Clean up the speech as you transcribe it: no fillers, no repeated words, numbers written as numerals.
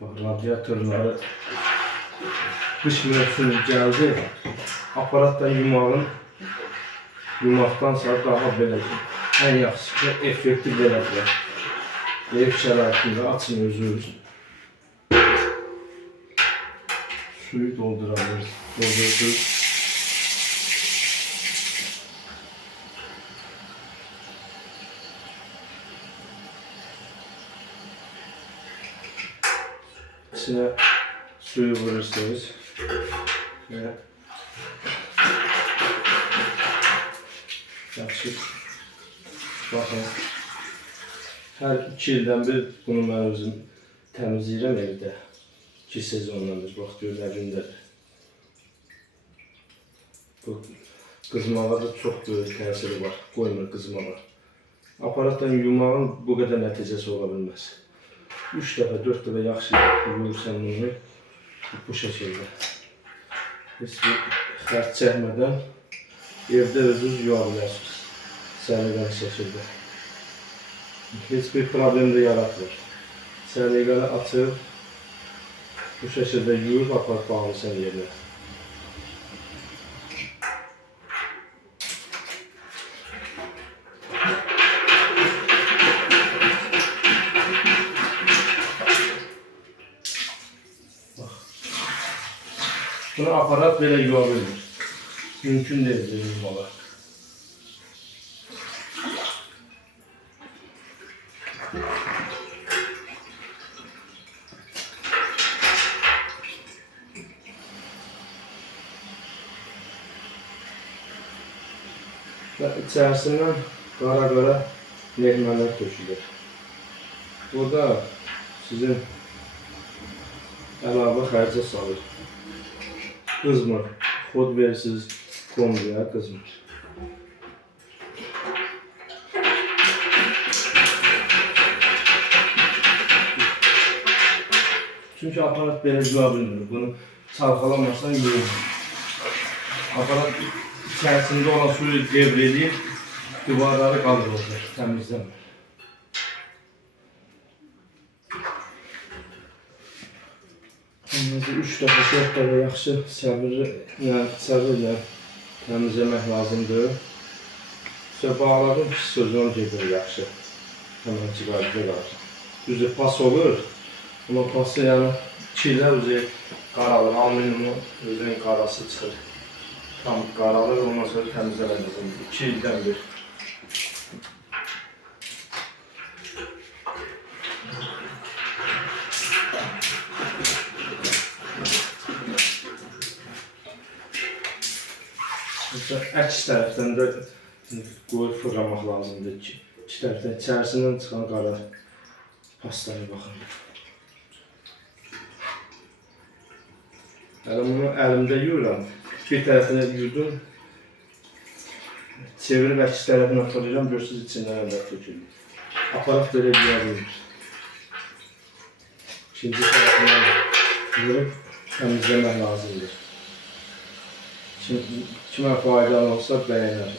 Bak, radyatörleri kış mevsimi geldi. Aparatdan yumaktan sonra daha belə en yaxşısı effektiv belədir. Ev şəraitində açın özünüz. Suyu doldurabiliriz. Doldururuz. İçine suyu vurursunuz. Ve yaklaşık bakın her 2 ildən bir bunu mən özüm təmizləyirəm evdə. 2 sezondan bir bax gördüyünüzdür. Bu qızmağa da çox böyük təsiri var. Qoymur qızmağa. Aparatdan yumağın bu qədər nəticəsi ola bilməz. 3 dəfə, 4 dəfə yaxşı yuyursan bunu bu şəkildə. Heç bir xərc çəkmədən evdə özünüz yuya bilərsiniz. Səliqəli şəkildə. Heç bir problem də yaratmır. Səliqəli açıb bu şəkildə yuyub aparat bağlısan yerinə. Bunu aparat belə yuya bilmir. Mümkün deyil yuyulmalar. Ve içerisinden qara lehmələr tökülür. Burada sizin əlavə xərcə salır. Qızmır. Xod verirsiniz kombiyə, qızmır. Çünkü aparat belə yuya bilmir. Bunu çalxalamazsan yuyulmur. Aparat içerisinde olan suyu devreleyip duvarları kaldırılır, temizlenir. Bunları 3 dəfə, 4 dəfə yaxşı səbirlə təmizləmək lazımdır. İşte bağladım ki, sözünü gedir yaxşı. Hemen çıxarıcı qalır. Düzdür, pas olur. Ama pası yani kirlər qaralır, alüminyumun özünün qarası çıxır. Tam qaralır, ondan sonra təmizləmək lazımdır. 2 ildən bir. Əks tərəfdən də qoyub fırlamaq lazımdır ki, 2 tərəfdən içərisindən çıxan qara pastaya baxın. Bunu əlimdə yuyuram. Bir tərəfinə yudum, çevirib əks tərəfinə fırlayacağım, görürsünüz içindən əllər tökülür. Aparat belə yuya bilmir. İkinci tərəfindən vurub təmizləmək lazımdır. Kimə faydalı olsa bəyənər.